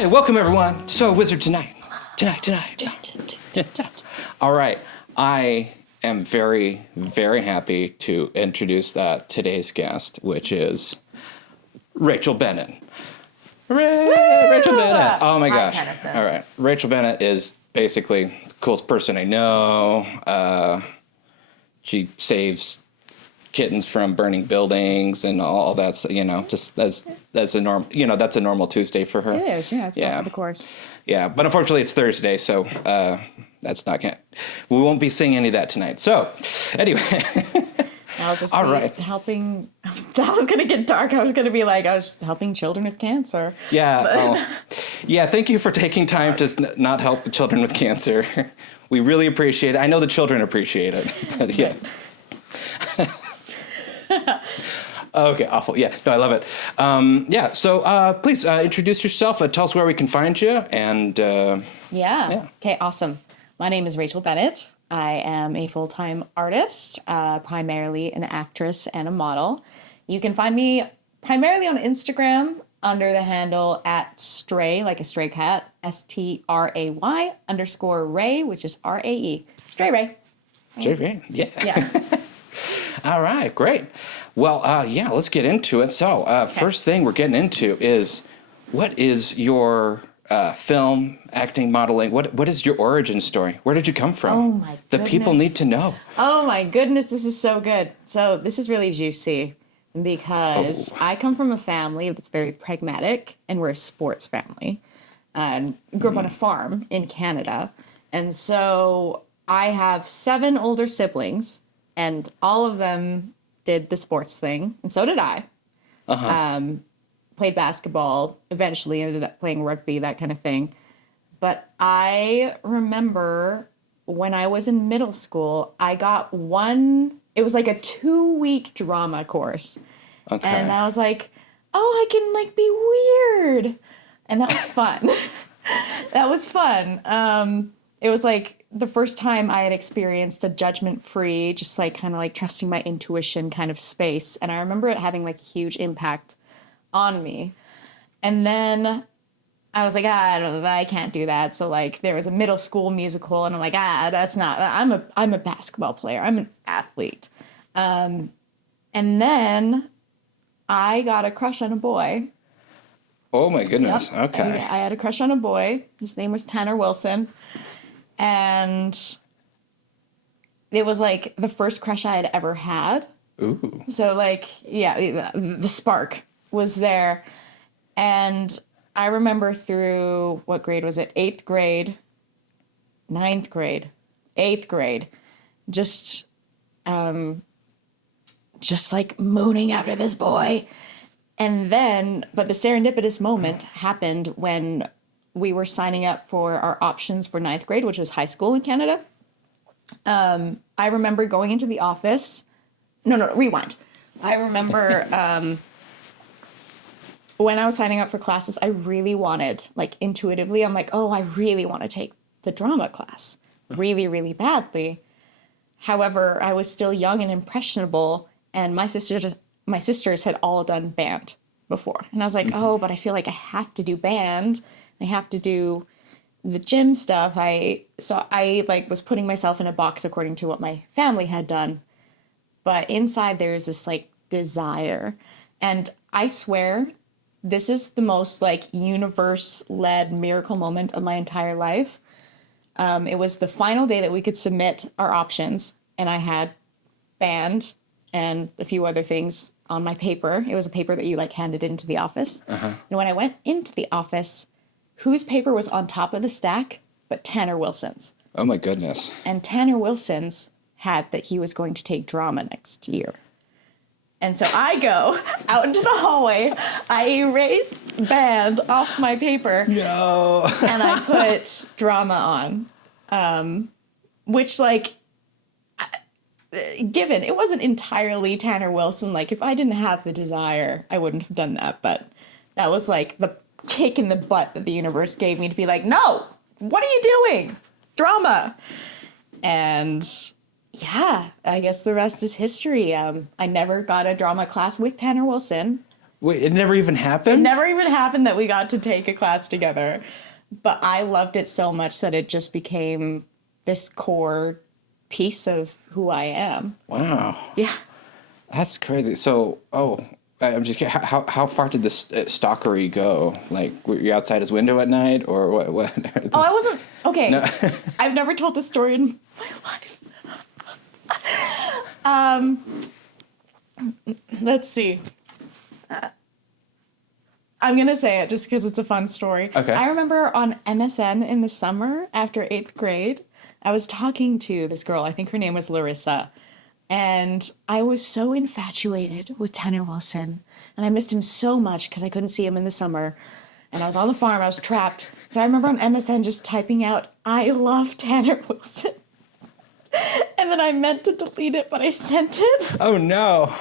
Hey, welcome everyone. So, Wizard tonight. All right. I am very, very happy to introduce today's guest, which is Rachel Bennett. Rachel Bennett. Oh my gosh. All right. Rachel Bennett is basically the coolest person I know. She saves kittens from burning buildings and all that, just as a norm, that's a normal Tuesday for her. It is, yeah, it's part of the course. Yeah, but unfortunately it's Thursday, so that's not gonna, we won't be seeing any of that tonight. So, anyway. I'll just be helping, that was gonna get dark. I was gonna be like, I was just helping children with cancer. Yeah, yeah, thank you for taking time to not help children with cancer. We really appreciate it. I know the children appreciate it, but yeah. Okay, awful. Yeah, no, I love it. Yeah, so please introduce yourself. Tell us where we can find you. And yeah. Okay, awesome. My name is Rachel Bennett. I am a full-time artist, primarily an actress and a model. You can find me primarily on Instagram under the handle @stray, like a stray cat, STRAY_Ray, which is RAE. Stray Ray. Stray Ray, yeah. All right, great. Well, let's get into it. So, first thing we're getting into is, what is your film, acting, modeling? What is your origin story? Where did you come from? Oh my goodness. The people need to know. Oh my goodness, this is so good. So this is really juicy because I come from a family that's very pragmatic, and we're a sports family. And grew up on a farm in Canada. And so I have 7 older siblings, and all of them did the sports thing, and so did I. Played basketball, eventually ended up playing rugby, that kind of thing. But I remember when I was in middle school, I got it was like a 2-week drama course. Okay. And I was like, oh, I can be weird. And that was fun. That was fun. It was the first time I had experienced a judgment-free, just kind of trusting my intuition kind of space. And I remember it having a huge impact on me. And then I was like, I can't do that. So there was a middle school musical, and I'm like, that's not, I'm a basketball player. I'm an athlete. And then I got a crush on a boy. Oh my goodness. Yep. Okay. And I had a crush on a boy. His name was Tanner Wilson. And it was the first crush I had ever had. Ooh. So the spark was there. And I remember through, what grade was it? 8th grade, 9th grade, 8th grade, just mooning after this boy. And then, but the serendipitous moment happened when we were signing up for our options for 9th grade, which was high school in Canada. I remember going into the office. No, rewind. I remember when I was signing up for classes, I really wanted, intuitively, I'm like, oh, I really want to take the drama class really, really badly. However, I was still young and impressionable, and my sisters had all done band before. And I was like, oh, but I feel like I have to do band. I have to do the gym stuff. I was putting myself in a box according to what my family had done. But inside there's this desire. And I swear this is the most universe-led miracle moment of my entire life. It was the final day that we could submit our options, and I had band and a few other things on my paper. It was a paper that you handed into the office. And when I went into the office, whose paper was on top of the stack but Tanner Wilson's? Oh my goodness. And Tanner Wilson's had that he was going to take drama next year. And so I go out into the hallway, I erase band off my paper. No. And I put drama on. Which given it wasn't entirely Tanner Wilson, if I didn't have the desire, I wouldn't have done that. But that was the kick in the butt that the universe gave me to be like, no, what are you doing? Drama. And yeah, I guess the rest is history. I never got a drama class with Tanner Wilson. Wait, it never even It happened? never even happened that we got to take a class together. But I loved it so much that it just became this core piece of who I am. Wow. Yeah. That's crazy. So, I'm just curious, how far did this stalkery go? Like, were you outside his window at night, or what? Oh, I wasn't. Okay. No. I've never told this story in my life. Let's see. I'm going to say it just because it's a fun story. Okay. I remember on MSN in the summer after 8th grade, I was talking to this girl. I think her name was Larissa. And I was so infatuated with Tanner Wilson. And I missed him so much because I couldn't see him in the summer. And I was on the farm. I was trapped. So I remember on MSN just typing out, I love Tanner Wilson. And then I meant to delete it, but I sent it. Oh, no.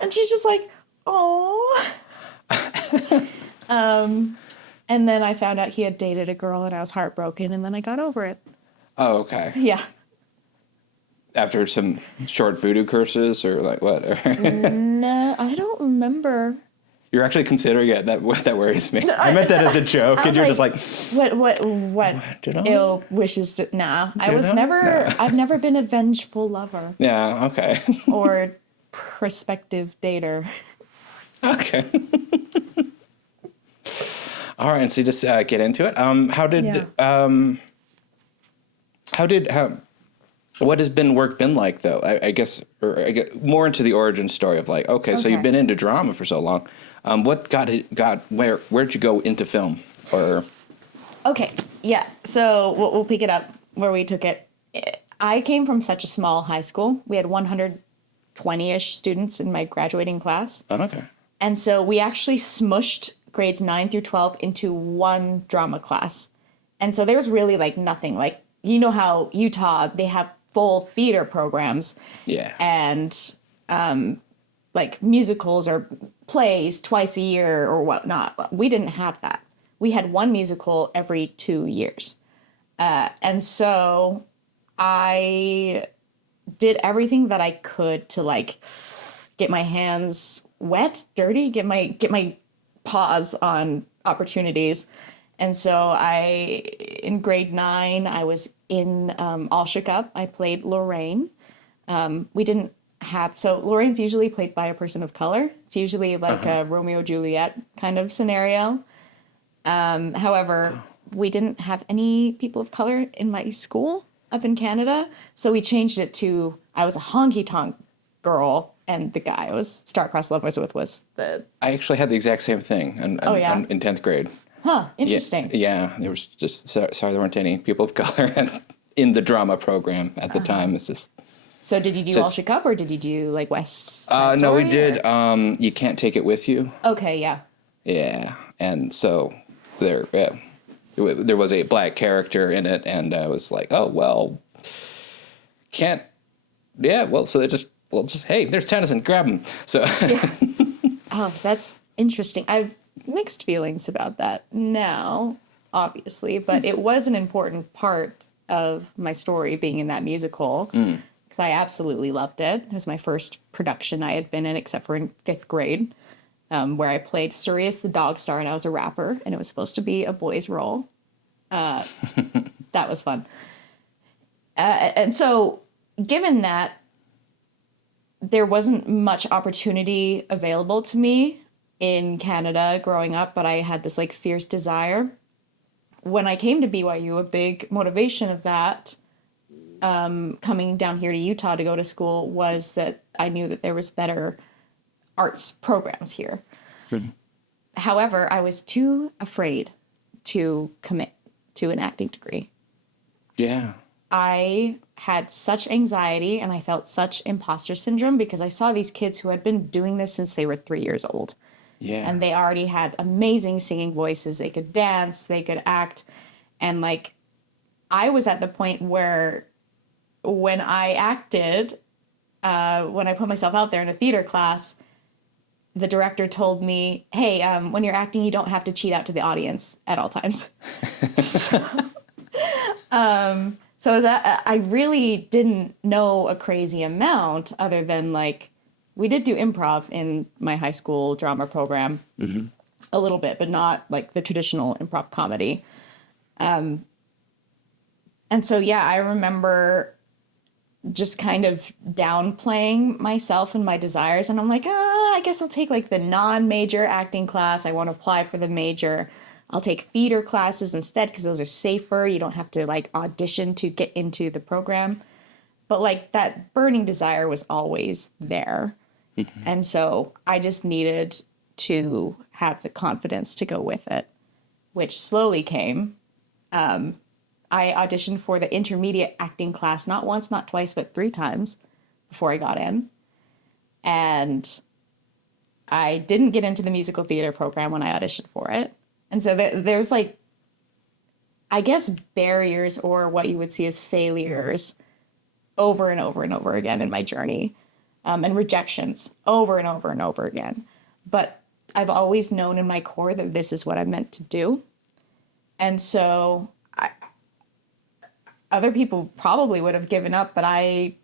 And she's just like, oh. And then I found out he had dated a girl and I was heartbroken and then I got over it. Oh, okay. Yeah. After some short voodoo curses, or like what? No, I don't remember. You're actually considering it. That worries me. I meant that as a joke, and you're just like, what did I? ill wishes to, nah. I Did was I? never, No. I've never been a vengeful lover Yeah, okay. or prospective dater. Okay. All right, so just get into it. What has work been like though? I guess more into the origin story of like, okay, so you've been into drama for so long. What where'd you go into film? Or Okay, yeah. So we'll pick it up where we took it. I came from such a small high school. We had 120-ish students in my graduating class. oh, okay. And so we actually smushed grades 9 through 12 into one drama class. And so there was really like nothing. Like, you know how Utah, they have full theater programs. Yeah. And like musicals or plays twice a year or whatnot. We didn't have that. We had one musical every 2 years. And so I did everything that I could to like get my hands wet, dirty, get my paws on opportunities. And so in grade 9, I was in All Shook Up. I played Lorraine. We didn't have, so Lorraine's usually played by a person of color. It's usually like a Romeo Juliet kind of scenario. However, we didn't have any people of color in my school up in Canada. So we changed it to, I was a honky-tonk girl, and the guy I was star-crossed lovers with was the... I actually had the exact same thing in 10th grade. Huh, interesting. Yeah, there was just, sorry there weren't any people of color in the drama program at the time. It's just... So did you do All Shook Up, or did you do like West Side no, we Story, did or? You Can't Take It With You. Okay, yeah. Yeah, and so there was a black character in it, and I was like, oh, well, can't... Yeah, well, so hey, there's Tennyson, grab him. So... Yeah. Oh, that's interesting. I've mixed feelings about that now, obviously, but it was an important part of my story being in that musical. Because I absolutely loved it. It was my first production I had been in, except for in 5th grade, where I played Sirius the Dog Star, and I was a rapper, and it was supposed to be a boy's role. That was fun. And so, given that, there wasn't much opportunity available to me in Canada growing up, but I had this like fierce desire. When I came to BYU, a big motivation of that, coming down here to Utah to go to school, was that I knew that there was better arts programs here. Good. However, I was too afraid to commit to an acting degree. Yeah. I had such anxiety and I felt such imposter syndrome because I saw these kids who had been doing this since they were 3 years old. Yeah. And they already had amazing singing voices. They could dance, they could act. And like, I was at the point where when I acted, when I put myself out there in a theater class, the director told me, hey, when you're acting, you don't have to cheat out to the audience at all times. So I really didn't know a crazy amount other than like we did do improv in my high school drama program a little bit, but not like the traditional improv comedy. And so, yeah, I remember just kind of downplaying myself and my desires. And I'm like, I guess I'll take like the non-major acting class. I won't apply for the major. I'll take theater classes instead because those are safer. You don't have to like audition to get into the program. But like that burning desire was always there. And so I just needed to have the confidence to go with it, which slowly came. I auditioned for the intermediate acting class, not once, not twice, but 3 times before I got in. And I didn't get into the musical theater program when I auditioned for it. And so there's like, I guess, barriers or what you would see as failures over and over and over again in my journey, and rejections over and over and over again. But I've always known in my core that this is what I'm meant to do. And so other people probably would have given up, but I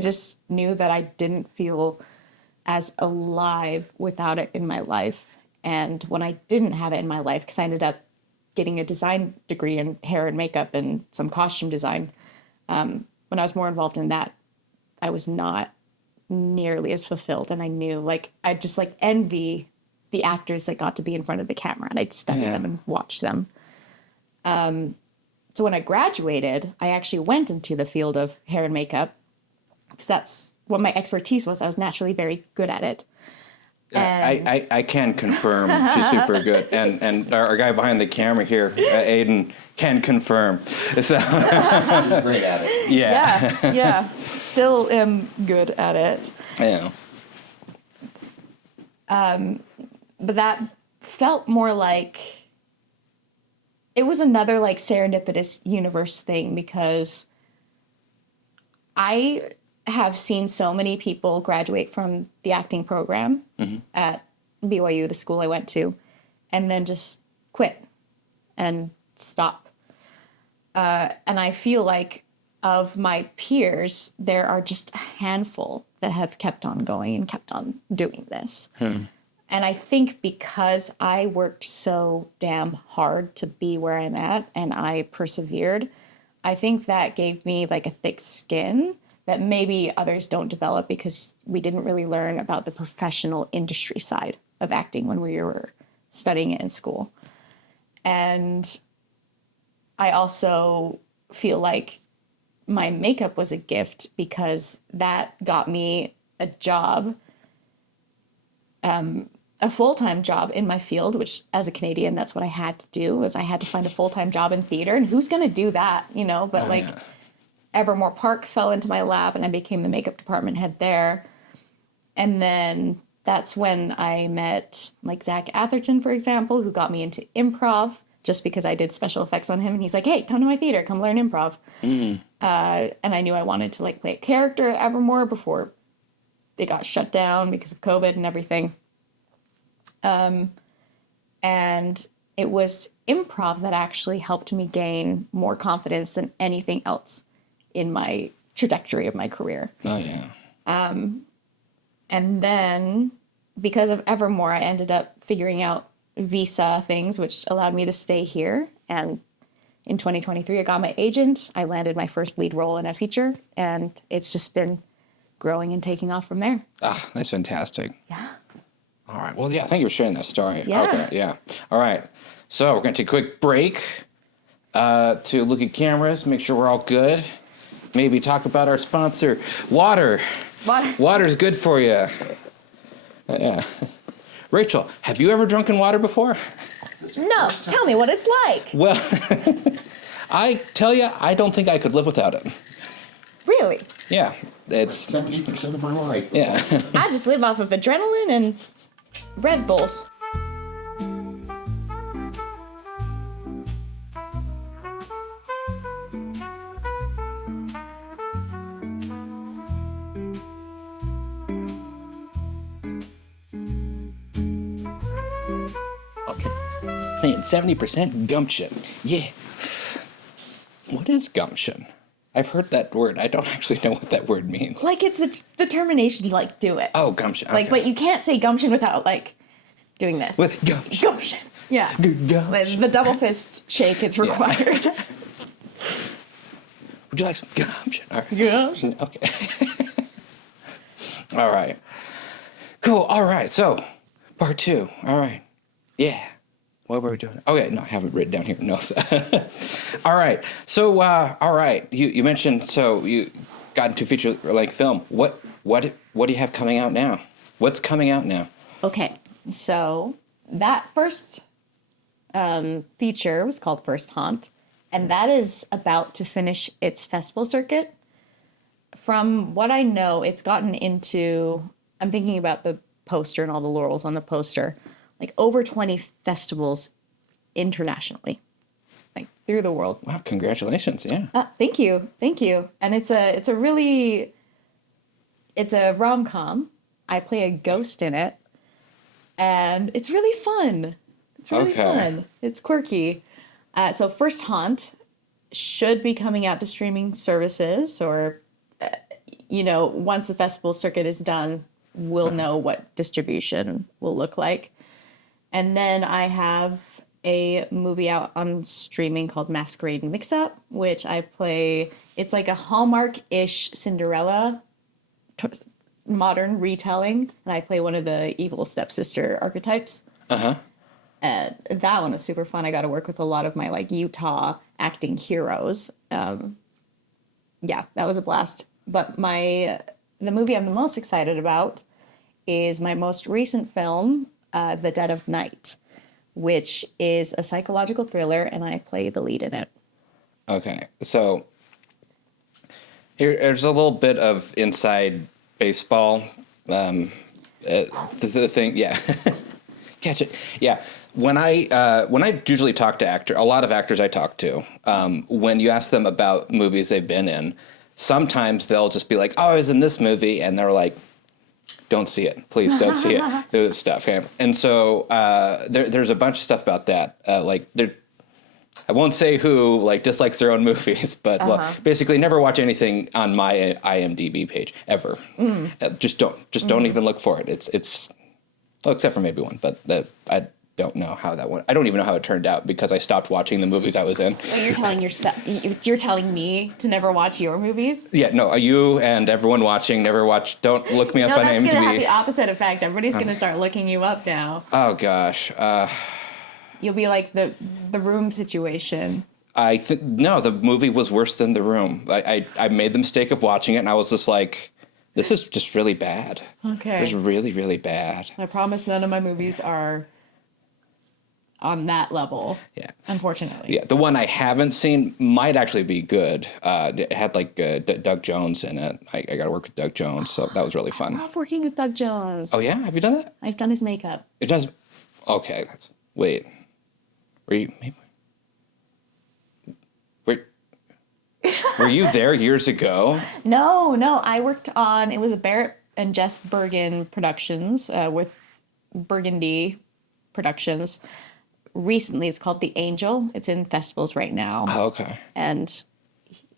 just knew that I didn't feel as alive without it in my life. And when I didn't have it in my life, because I ended up getting a design degree in hair and makeup and some costume design, when I was more involved in that, I was not nearly as fulfilled. And I knew, like, I just like envy the actors that got to be in front of the camera, and I'd study them and watch them. So when I graduated, I actually went into the field of hair and makeup because that's what my expertise was. I was naturally very good at it. I can confirm she's super good, and our guy behind the camera here, Aiden, can confirm. So He's great at it. Yeah. Still am good at it. Yeah. But that felt more like it was another like serendipitous universe thing, because I have seen so many people graduate from the acting program at BYU, the school I went to, and then just quit and stop. And I feel like of my peers, there are just a handful that have kept on going and kept on doing this. And I think because I worked so damn hard to be where I'm at and I persevered, I think that gave me like a thick skin that maybe others don't develop, because we didn't really learn about the professional industry side of acting when we were studying it in school. And I also feel like my makeup was a gift, because that got me a job, a full-time job in my field, which as a Canadian, that's what I had to do, was I had to find a full-time job in theater. And who's going to do that, you know? But Evermore Park fell into my lap and I became the makeup department head there. And then that's when I met like Zach Atherton, for example, who got me into improv just because I did special effects on him. And he's like, hey, come to my theater, come learn improv. And I knew I wanted to like play a character at Evermore before it got shut down because of COVID and everything. And it was improv that actually helped me gain more confidence than anything else in my trajectory of my career. Oh, yeah. And then because of Evermore, I ended up figuring out visa things, which allowed me to stay here. And in 2023, I got my agent. I landed my first lead role in a feature, and it's just been growing and taking off from there. Ah, that's fantastic. Yeah. All right. Well, yeah, thank you for sharing that story. Yeah. Okay, yeah. All right. So we're going to take a quick break to look at cameras, make sure we're all good. Maybe talk about our sponsor, water. Water's good for you. Yeah. Rachel, have you ever drunken water before? No, tell me what it's like. Well, I tell you, I don't think I could live without it. Really? Yeah, it's 70% of my life. yeah. I just live off of adrenaline and Red Bulls. Okay. 70% gumption. Yeah. What is gumption? I've heard that word. I don't actually know what that word means. Like, it's the determination to, like, do it. Oh, gumption. Like, okay. but you can't say gumption without, like, doing this. With gumption. Gumption. Yeah. Gumption. The double fist shake is required. Would you like some gumption? All right. Gumption. Okay. All right. Cool. All right. So, part 2. All right. Yeah. What were we doing? Okay. No, I have it written down here. No. All right. So, all right. You mentioned, so you got into feature-length film. What do you have coming out now? What's coming out now? Okay. So, that first feature was called First Haunt, and that is about to finish its festival circuit. From what I know, it's gotten into, I'm thinking about the poster and all the laurels on the poster, like over 20 festivals internationally, like through the world. Wow, congratulations. Yeah. Thank you. And it's a rom-com. I play a ghost in it, and it's really fun. Fun. It's quirky. So First Haunt should be coming out to streaming services, or, once the festival circuit is done, we'll know what distribution will look like. And then I have a movie out on streaming called Masquerade Mix-Up, which I play. It's like a Hallmark-ish Cinderella modern retelling, and I play one of the evil stepsister archetypes. Uh-huh. And that one is super fun. I got to work with a lot of my, like, Utah acting heroes. Yeah, that was a blast. But the movie I'm the most excited about is my most recent film, The Dead of Night, which is a psychological thriller, and I play the lead in it. Okay. So here's a little bit of inside baseball. The thing, yeah. Catch it. Yeah. When I usually talk to a lot of actors I talk to, when you ask them about movies they've been in, sometimes they'll just be like, "Oh, I was in this movie," and they're like, "Don't see it, please, don't see it." There's stuff, okay? And so there's a bunch of stuff about that. I won't say who dislikes their own movies, but basically never watch anything on my IMDb page ever. Just don't even look for it. It's well, except for maybe one, but I don't know how that went. I don't even know how it turned out because I stopped watching the movies I was in. So you're telling me to never watch your movies? Yeah, no, you and everyone watching never watch. Don't look me up on IMDb. No, that's gonna have the opposite effect. Everybody's gonna start looking you up now. Oh gosh. You'll be like the Room situation. No, the movie was worse than The Room. I made the mistake of watching it, and I was just like, this is just really bad. Okay. It's really, really bad. I promise none of my movies are on that level. Yeah. Unfortunately. Yeah, the one I haven't seen might actually be good. It had Doug Jones in it. I got to work with Doug Jones, so that was really fun. I love working with Doug Jones. Oh yeah, have you done that? I've done his makeup. It does. Okay, wait. Were you there years ago? No. I worked on, it was a Barrett and Jess Bergen Productions with Burgundy Productions. Recently, it's called The Angel. It's in festivals right now. Oh, okay. And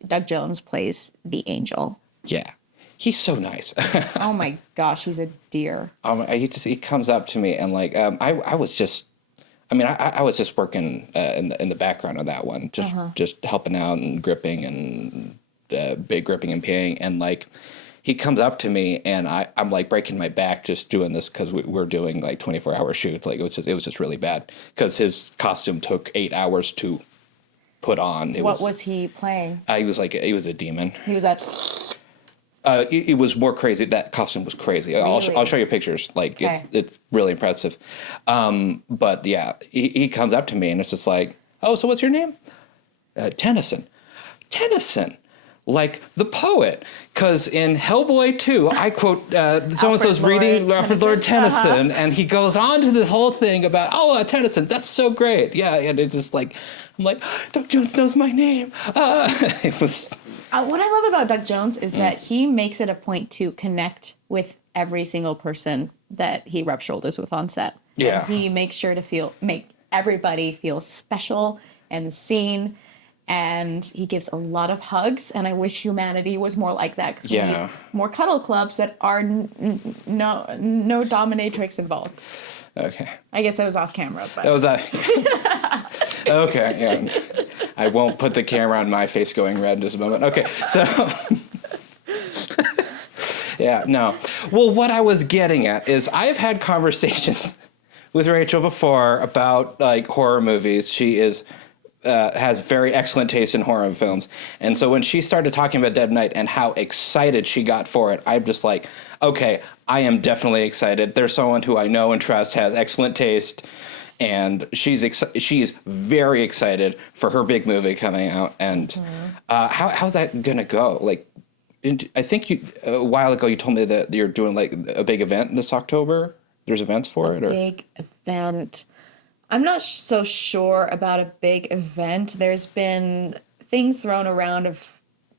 Doug Jones plays the Angel. Yeah. He's so nice. Oh my gosh, he's a dear. He comes up to me and I was just working in the background of that one, just helping out and gripping and big gripping and paying, and he comes up to me and I'm breaking my back just doing this because we're doing 24-hour shoots. It was just really bad because his costume took 8 hours to put on. What was he playing? He was a demon. He was at. It was more crazy. That costume was crazy. Really? I'll show you pictures. Okay. It's really impressive. But yeah, he comes up to me and it's just like, "Oh, so what's your name?" Tennyson. Tennyson. Like the poet. Because in Hellboy 2, I quote, so-and-so's reading Alfred Lord Tennyson, and he goes on to this whole thing about, Tennyson, that's so great. Yeah, and it's just I'm like, Doug Jones knows my name. It was... What I love about Doug Jones is that he makes it a point to connect with every single person that he rubs shoulders with on set. Yeah. And he makes sure to make everybody feel special and seen. And he gives a lot of hugs, and I wish humanity was more like that. 'Cause we Yeah. need more cuddle clubs that are no dominatrix involved. Okay. I guess I was off camera, but That was okay. Yeah. I won't put the camera on my face going red in just a moment. Okay. So. Yeah. No. Well, what I was getting at is I've had conversations with Rachel before about like horror movies. She has very excellent taste in horror films. And so when she started talking about Dead Night and how excited she got for it, I'm just like, okay, I am definitely excited. There's someone who I know and trust, has excellent taste, and she's very excited for her big movie coming out. And how's that gonna go? Like, I think a while ago you told me that you're doing like a big event this October. There's events for it, or big event. I'm not so sure about a big event. There's been things thrown around of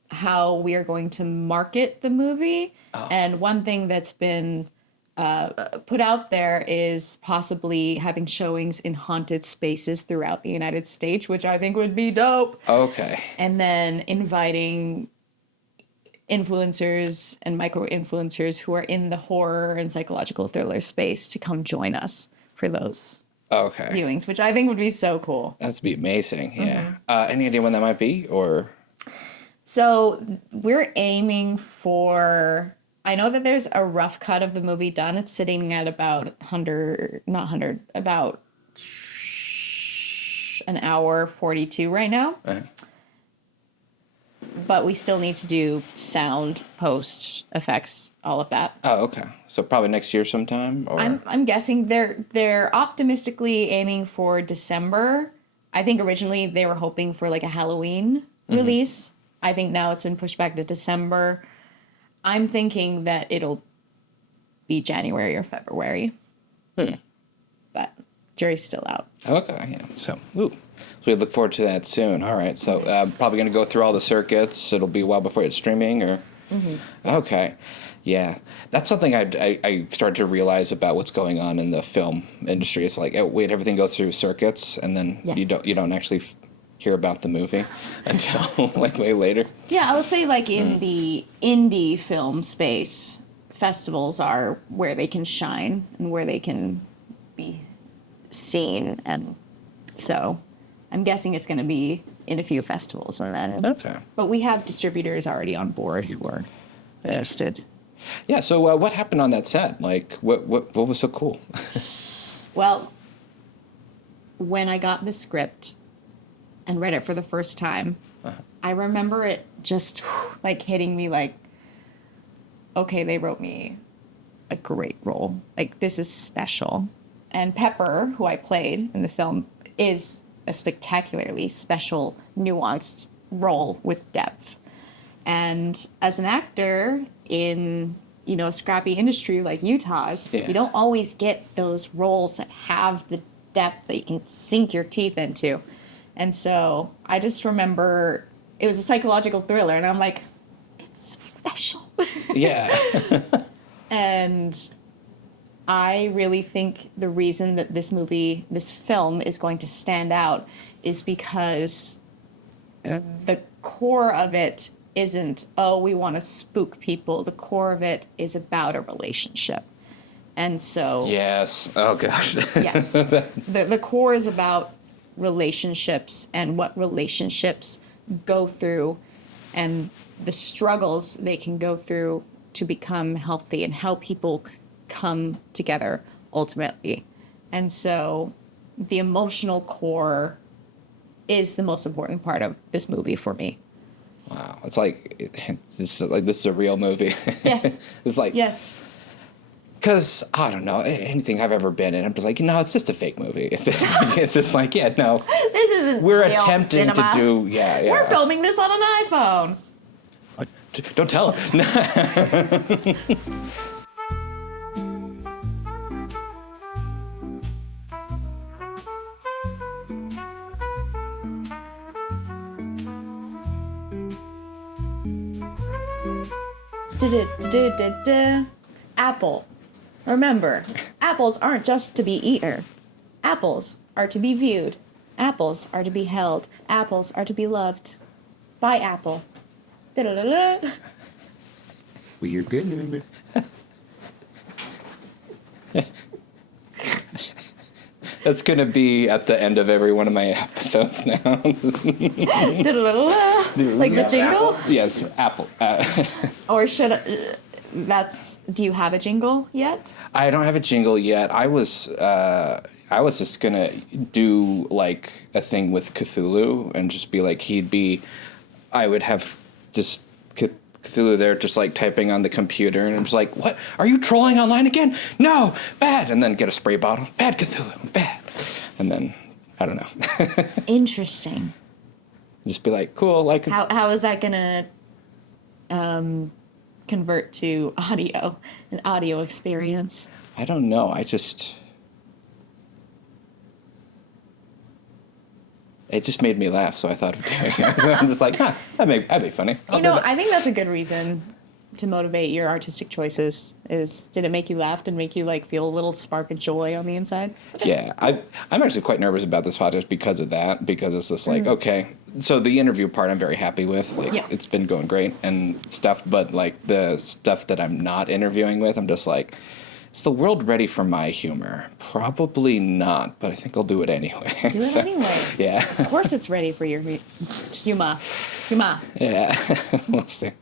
how we are going to market the movie. And one thing that's been put out there is possibly having showings in haunted spaces throughout the United States, which I think would be dope. Okay. And then inviting influencers and micro-influencers who are in the horror and psychological thriller space to come join us for those Okay. viewings, which I think would be so cool. That'd be amazing. Yeah. Any idea when that might be, or? So we're aiming for, I know that there's a rough cut of the movie done. It's sitting at about about an hour 42 right now. But we still need to do sound, post, effects, all of that. Oh, okay. So probably next year sometime, or? I'm guessing they're optimistically aiming for December. I think originally they were hoping for like a Halloween release. I think now it's been pushed back to December. I'm thinking that it'll be January or February. But jury's still out. Okay, yeah. So we look forward to that soon. All right. So probably going to go through all the circuits. It'll be a while before it's streaming, or? Okay. Yeah, that's something I started to realize about what's going on in the film industry. It's like, wait, everything goes through circuits, and then you don't actually hear about the movie until like way later. Yeah, I would say like in the indie film space, festivals are where they can shine and where they can be seen, and so I'm guessing it's going to be in a few festivals and then. Okay. But we have distributors already on board who are interested. Yeah. So what happened on that set? Like, what was so cool? Well, when I got the script and read it for the first time, I remember it just like hitting me like, okay, they wrote me a great role. Like, this is special. And Pepper, who I played in the film, is a spectacularly special, nuanced role with depth. And as an actor in, a scrappy industry like Utah's, you don't always get those roles that have the depth that you can sink your teeth into. And so I just remember it was a psychological thriller, and I'm like, it's special. Yeah. And I really think the reason that this film is going to stand out is because the core of it isn't, we want to spook people. The core of it is about a relationship. And so... Yes. Oh, gosh. Yes. The core is about relationships and what relationships go through and the struggles they can go through to become healthy and how people come together ultimately. And so the emotional core is the most important part of this movie for me. Wow. It's like this is a real movie. Yes. It's like, yes. Because, I don't know, anything I've ever been in, I'm just like, it's just a fake movie. It's just like, yeah, no. This isn't We're real attempting cinema. to do, yeah. We're filming this on an iPhone. Don't tell her. Apple. Remember, apples aren't just to be eaten. Apples are to be viewed. Apples are to be held. Apples are to be loved. By apple. Da-da-da-da. Well, you're good. That's gonna be at the end of every one of my episodes now. Da-da-da-da. Like the jingle? Yes, apple. Or should do you have a jingle yet? I don't have a jingle yet. I was just gonna do like a thing with Cthulhu and just be like I would have just Cthulhu there just like typing on the computer and I'm just like, what? Are you trolling online again? No, bad. And then get a spray bottle. Bad Cthulhu, bad. And then, I don't know. Interesting. Just be like, cool, like. How is that gonna convert to audio, an audio experience? I don't know. It just made me laugh, so I thought of doing it. I'm just like, that'd be funny. I think that's a good reason to motivate your artistic choices. Did it make you laugh? Did it make you like feel a little spark of joy on the inside? Yeah, I'm actually quite nervous about this podcast because of that. Because it's just like, okay, so the interview part I'm very happy with. Like, Yeah. It's been going great and stuff. But like the stuff that I'm not interviewing with, I'm just like, is the world ready for my humor? Probably not, but I think I'll do it anyway. Do it anyway. Yeah. Of course, it's ready for your humor. Humor. Yeah. We'll see.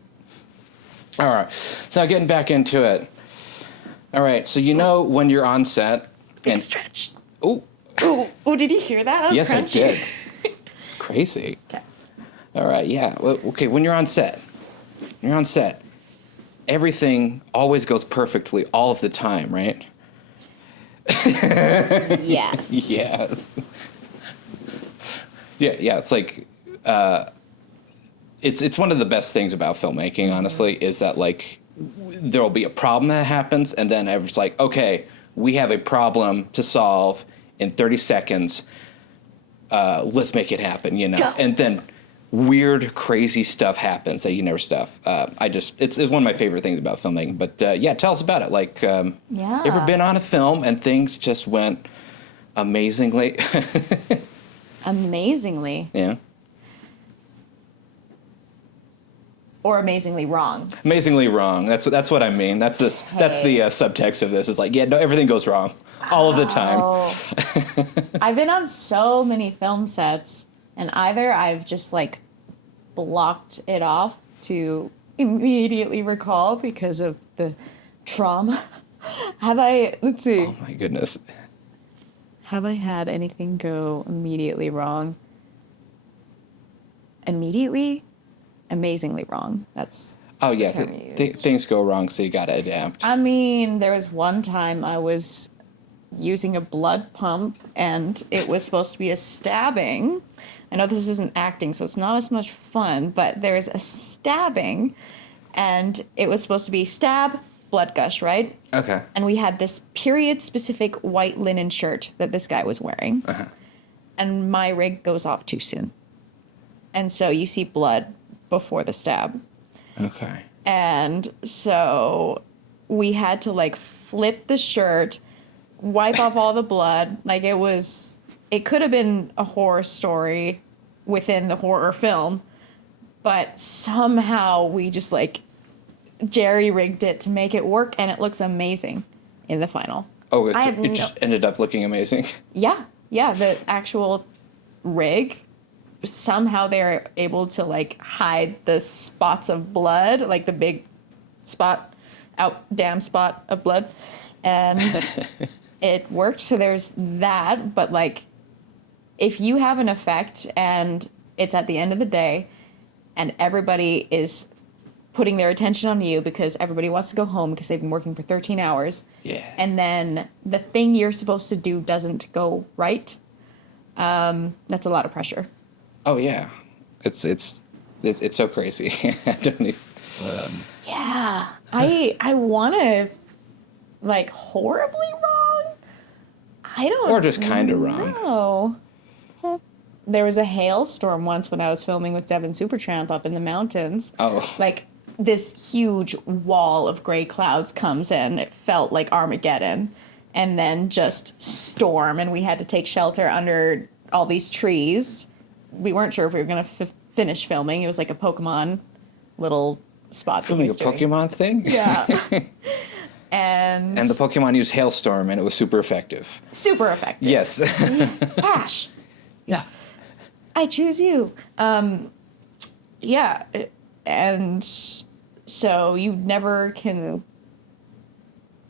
All right. So getting back into it. All right. So when you're on set. Big stretch. Oh. Oh, did you hear that? That was Yes, crunchy. I did. It's crazy. Okay. All right. Yeah. Well, okay. When you're on set, everything always goes perfectly all of the time, right? Yes. Yes. Yeah. It's like, it's one of the best things about filmmaking, honestly, is that like there'll be a problem that happens, and then it's like, okay, we have a problem to solve in 30 seconds. Let's make it happen, Go. And then weird, crazy stuff happens that you never stuff. It's one of my favorite things about filmmaking. But yeah, tell us about it. Like, ever been on a film and things just went amazingly? Amazingly. Yeah. Or amazingly wrong. Amazingly wrong. That's what I mean. That's the subtext of this. Is like, yeah, no, everything goes wrong all of the time. Oh. I've been on so many film sets, and either I've just like blocked it off to immediately recall because of the trauma. Let's see. Oh my goodness. Have I had anything go immediately wrong? Immediately? Amazingly wrong. That's Oh yeah, term you use. things go wrong, so you gotta adapt. I mean, there was one time I was using a blood pump and it was supposed to be a stabbing. I know this isn't acting, so it's not as much fun, but there's a stabbing and it was supposed to be stab, blood gush, right? Okay. And we had this period specific white linen shirt that this guy was wearing. Uh-huh. And my rig goes off too soon. And so you see blood before the stab. Okay. And so we had to like flip the shirt, wipe off all the blood. Like it could have been a horror story within the horror film, but somehow we just like jerry-rigged it to make it work, and it looks amazing in the final. Oh, it just ended up looking amazing. Yeah, the actual rig, somehow they're able to like hide the spots of blood, like the big damn spot of blood, and it worked. So there's that. But like, if you have an effect and it's at the end of the day and everybody is putting their attention on you because everybody wants to go home because they've been working for 13 hours, Yeah. and then the thing you're supposed to do doesn't go right, that's a lot of pressure. Oh yeah. It's so crazy. I don't even. Yeah, I want to, like, horribly wrong. I don't. Or just kinda wrong. No. There was a hailstorm once when I was filming with Devin Supertramp up in the mountains. Oh. Like, this huge wall of gray clouds comes in. It felt like Armageddon, and then just storm, and we had to take shelter under all these trees. We weren't sure if we were going to finish filming. It was like a Pokemon little spot. that he Filming a was doing. Pokemon thing? Yeah. And And the Pokemon used Hailstorm, and it was super effective. super effective. Yes. Ash, Yeah. I choose you. Yeah. And so you never can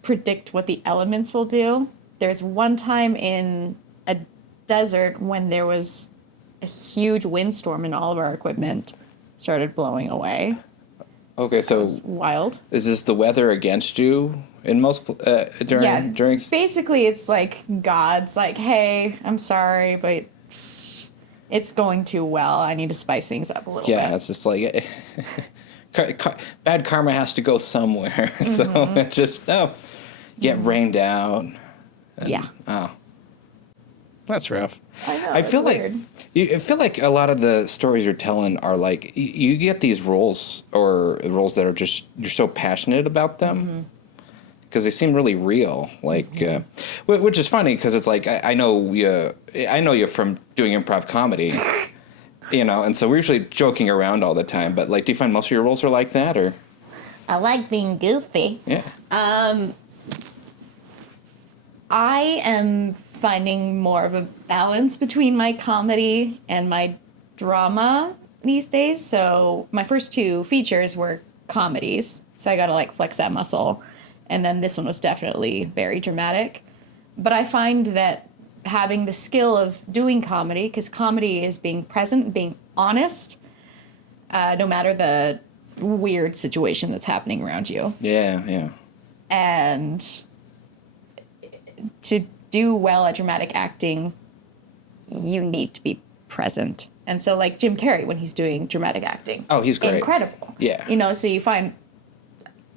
predict what the elements will do. There's one time in a desert when there was a huge windstorm and all of our equipment started blowing away. Okay, so It's wild. is this the weather against you in most during? Basically it's like God's like, hey, I'm sorry, but it's going too well. I need to spice things up a little Yeah, bit. it's just like bad karma has to go somewhere. So it's just get rained out. And, Yeah. Oh, that's rough. I know. I feel it's weird. I feel like a lot of the stories you're telling are like you get these roles or roles that are just you're so passionate about them because they seem really real. Like, which is funny because it's like I know you from doing improv comedy, and so we're usually joking around all the time. But like, do you find most of your roles are like that, or? I like being goofy. Yeah. I am finding more of a balance between my comedy and my drama these days. So my first two features were comedies, so I got to like flex that muscle. And then this one was definitely very dramatic. But I find that having the skill of doing comedy, because comedy is being present, being honest, no matter the weird situation that's happening around you. Yeah. Yeah. And to do well at dramatic acting, you need to be present. And so like Jim Carrey when he's doing dramatic acting. Oh, he's great. Incredible. Yeah. So you find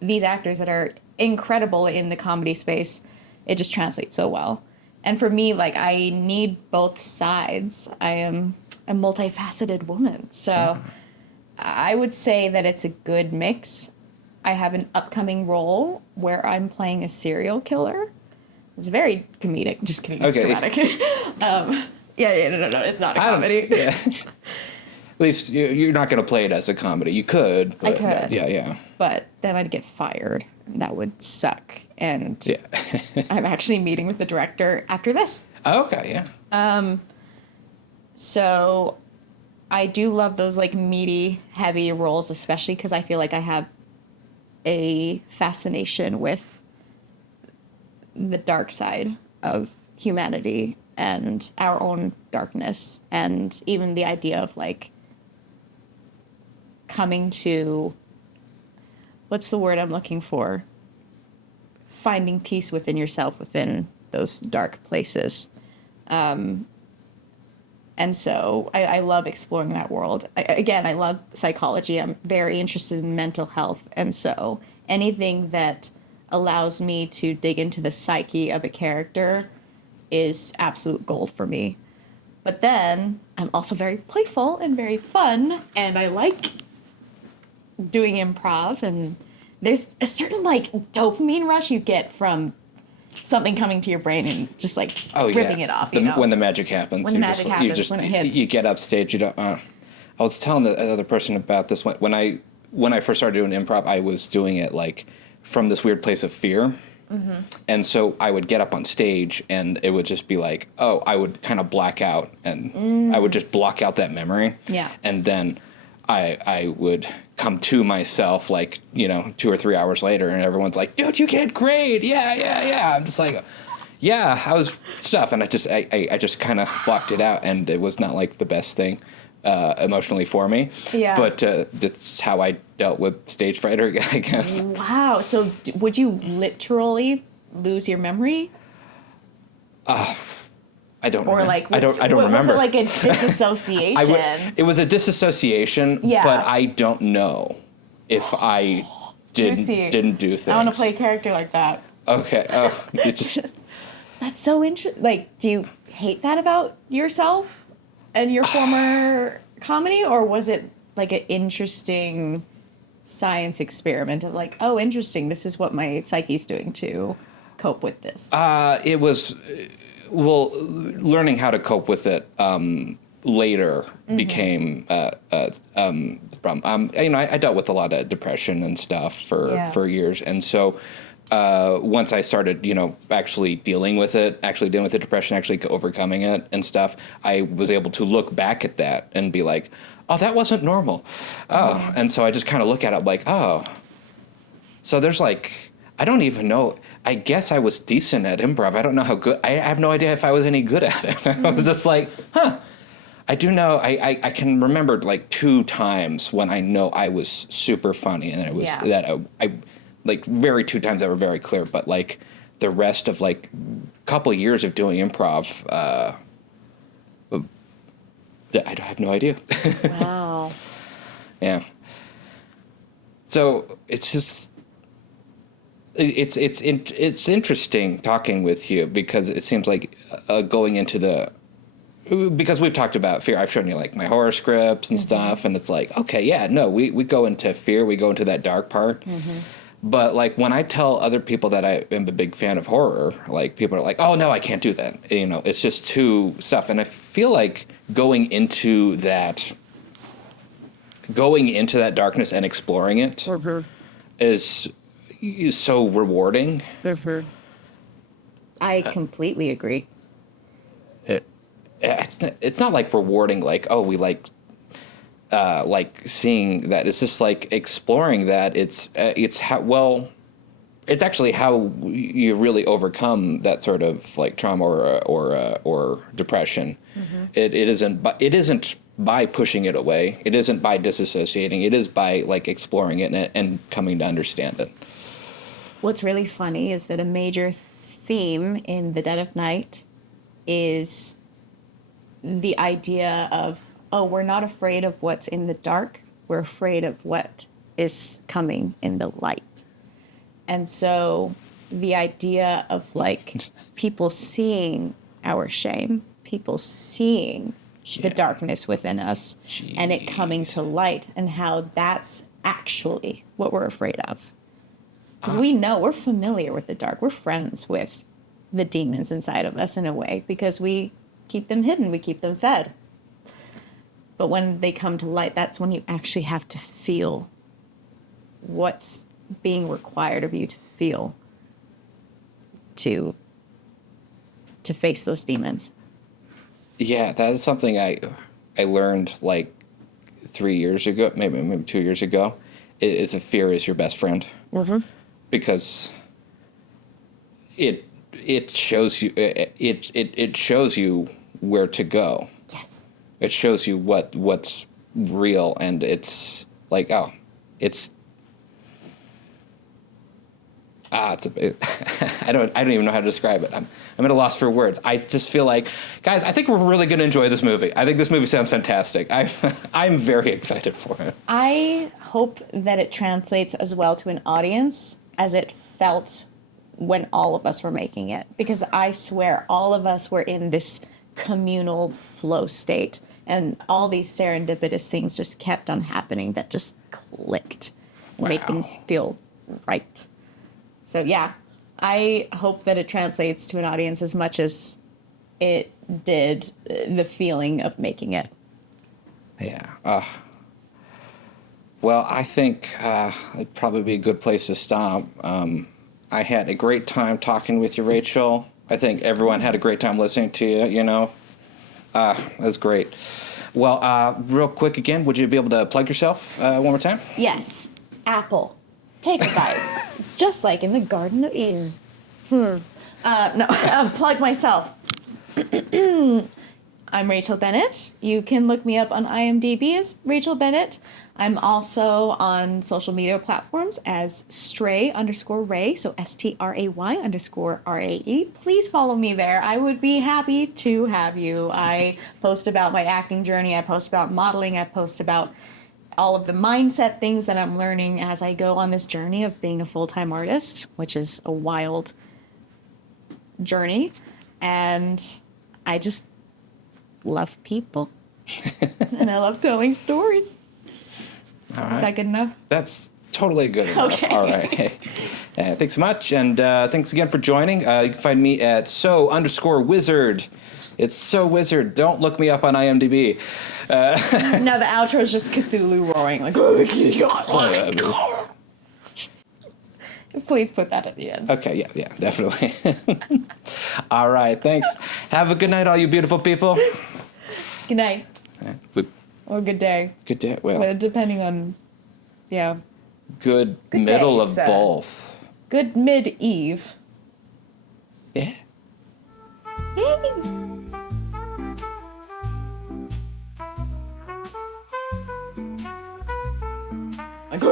these actors that are incredible in the comedy space, it just translates so well. And for me, like I need both sides. I am a multifaceted woman. So I would say that it's a good mix. I have an upcoming role where I'm playing a serial killer. It's very comedic. Just kidding. It's dramatic. No, it's not a comedy. Yeah. At least you're not going to play it as a comedy. You could. But, I could. Yeah. But then I'd get fired. And that would suck. And Yeah. I'm actually meeting with the director after this. Oh, okay. Yeah. So I do love those like meaty, heavy roles, especially because I feel like I have a fascination with the dark side of humanity and our own darkness, and even the idea of like coming to, what's the word I'm looking for? Finding peace within yourself within those dark places. And so I love exploring that world. I love psychology. I'm very interested in mental health. And so anything that allows me to dig into the psyche of a character is absolute gold for me. But then I'm also very playful and very fun, and I like doing improv, and there's a certain like dopamine rush you get from something coming to your brain and just like ripping it off. When the magic happens. When the magic happens, when it hits. You get upstage. You don't. I was telling the other person about this when I first started doing improv. I was doing it like from this weird place of fear. Mm-hmm. And so I would get up on stage and it would just be like, I would kind of black out and I would just block out that memory. Yeah. And then I would come to myself like, 2 or 3 hours later and everyone's like, dude, you did great. Yeah. I'm just like, yeah, I was stuff. And I just kind of blocked it out and it was not like the best thing emotionally for me. Yeah. But that's how I dealt with stage fright, I guess. Wow. So would you literally lose your memory? I don't Or remember. like, I don't remember. Was it like a disassociation? It was a dissociation, Yeah. but I don't know if I Juicy. didn't do things. I want to play a character like that. Okay. It just That's so interesting. Like, do you hate that about yourself and your former comedy? Or was it like an interesting science experiment of like, oh, interesting, this is what my psyche's doing to cope with this? it was well, learning how to cope with it later became the problem. I dealt with a lot of depression and stuff for years, and so once I started, actually dealing with the depression, actually overcoming it and stuff, I was able to look back at that and be like, oh, that wasn't normal. Oh, and so I just kind of look at it like, oh, so there's like, I don't even know. I guess I was decent at improv. I don't know how good. I have no idea if I was any good at it. I was just like, huh. I do know. I can remember like 2 times when I know I was super funny, and it was that I like very 2 times that were very clear. But like the rest of like couple years of doing improv, I have no idea. Wow. Yeah. So it's just. It's interesting talking with you because it seems like going into because we've talked about fear. I've shown you like my horror scripts and stuff, and it's like, okay, yeah, no, we go into fear, we go into that dark part. But like when I tell other people that I am a big fan of horror, like people are like, oh no, I can't do that. It's just too stuff. And I feel like going into that darkness and exploring it is so rewarding. I completely agree. It's not like rewarding, like, oh, we like seeing that. It's just like exploring that. It's actually how you really overcome that sort of like trauma or depression. It isn't by pushing it away. It isn't by disassociating. It is by like exploring it and coming to understand it. What's really funny is that a major theme in The Dead of Night is the idea of, oh, we're not afraid of what's in the dark. We're afraid of what is coming in the light. And so the idea of like people seeing our shame, people seeing the darkness within us, and it coming to light, and how that's actually what we're afraid of. Because we know, we're familiar with the dark. We're friends with the demons inside of us in a way, because we keep them hidden, we keep them fed. But when they come to light, that's when you actually have to feel what's being required of you to feel to face those demons. Yeah, that is something I learned like 3 years ago, maybe 2 years ago. Is a fear is your best friend. Because it shows you it shows you where to go. Yes. It shows you what's real, and it's like, oh, it's it's a bit, I don't even know how to describe it. I'm at a loss for words. I just feel like, guys, I think we're really going to enjoy this movie. I think this movie sounds fantastic. I'm very excited for it. I hope that it translates as well to an audience as it felt when all of us were making it. Because I swear all of us were in this communal flow state, and all these serendipitous things just kept on happening that just clicked and made things feel right. So yeah, I hope that it translates to an audience as much as it did the feeling of making it. Yeah. Well, I think it'd probably be a good place to stop. I had a great time talking with you, Rachel. I think everyone had a great time listening to you, That was great. Well, real quick again, would you be able to plug yourself one more time? Yes. Apple. Take a bite. Just like in the Garden of Eden. Plug myself. I'm Rachel Bennett. You can look me up on IMDb as Rachel Bennett. I'm also on social media platforms as Stray_Ray, so STRAY_RAE. Please follow me there. I would be happy to have you. I post about my acting journey. I post about modeling. I post about all of the mindset things that I'm learning as I go on this journey of being a full-time artist, which is a wild journey. And I just love people. And I love telling stories. All right. Is that good enough? That's totally good enough. Okay. All right. Thanks so much, and thanks again for joining. You can find me at _wizard. It's so wizard. Don't look me up on IMDb. Now the outro is just Cthulhu roaring like. Please put that at the end. Okay, yeah, definitely. All right, thanks. Have a good night, all you beautiful people. Good night. Good Or good day. day. Well, Depending on, yeah. good Good middle day, of sir. both. Good mid-eve. Yeah. Like,